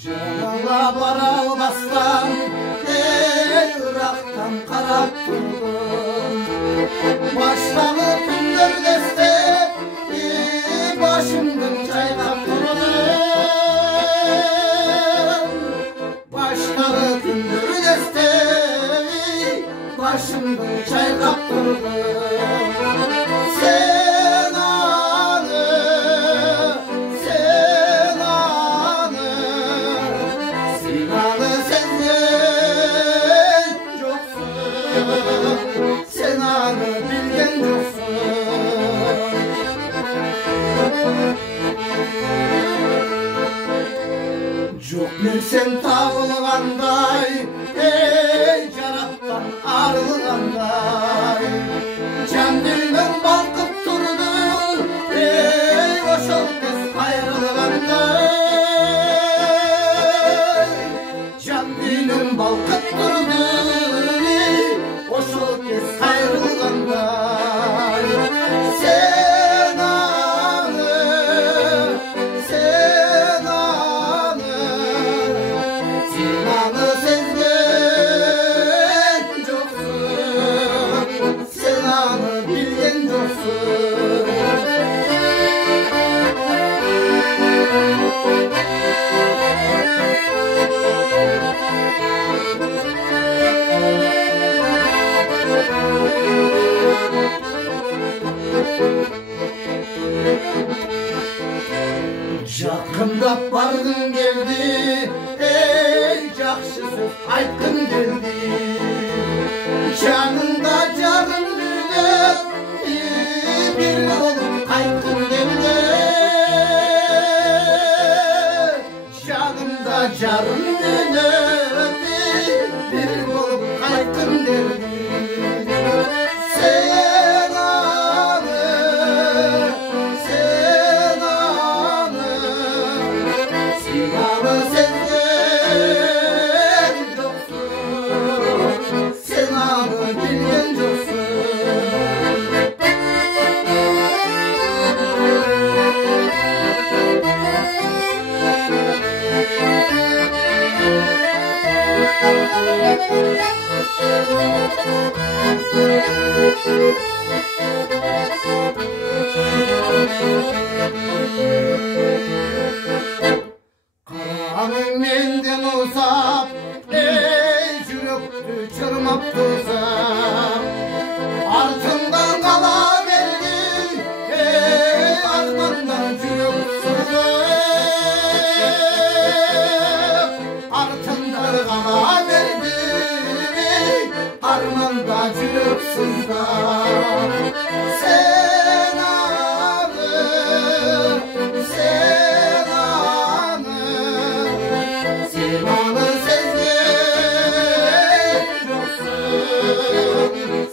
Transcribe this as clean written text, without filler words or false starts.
Жаныңа бара алмастан Ирактан қарап тұрдым. Баштағы күндер дестеп башымдың жайқап тұрдым. Баштағы күндер дестеп башымдың жайқап тұрдым. Сен аны сезген жоқсың, сен аны білген жоқсың. Жоқ нәрсен табылғандай, жараттан арылғандай. Жан дүниең балқып тұрды, ошол кез қайрылғандай. Жан дүниең балқып тұрды, ошол кез қайрылғандай. Сен аны сезген жоқсың, сен аны білген жоқсың. Жақындап барғың келді, жақсы сөз айтқың келді. Жаныңда жарым жүріп, бір болып қайтқың келді. Жаныңда жарым жүріп, бір болып қайтқың келді. Сен аны сезген жоқсың, сен аны білген жоқсың. Қарағаның менден ұзап, жүректі чырмап тұзап. Артыңдан қала берді, армандан жүрек сырғып. Артыңдан қала берді, арманда жүрек сырғып. Сен аны сезген жоқсың,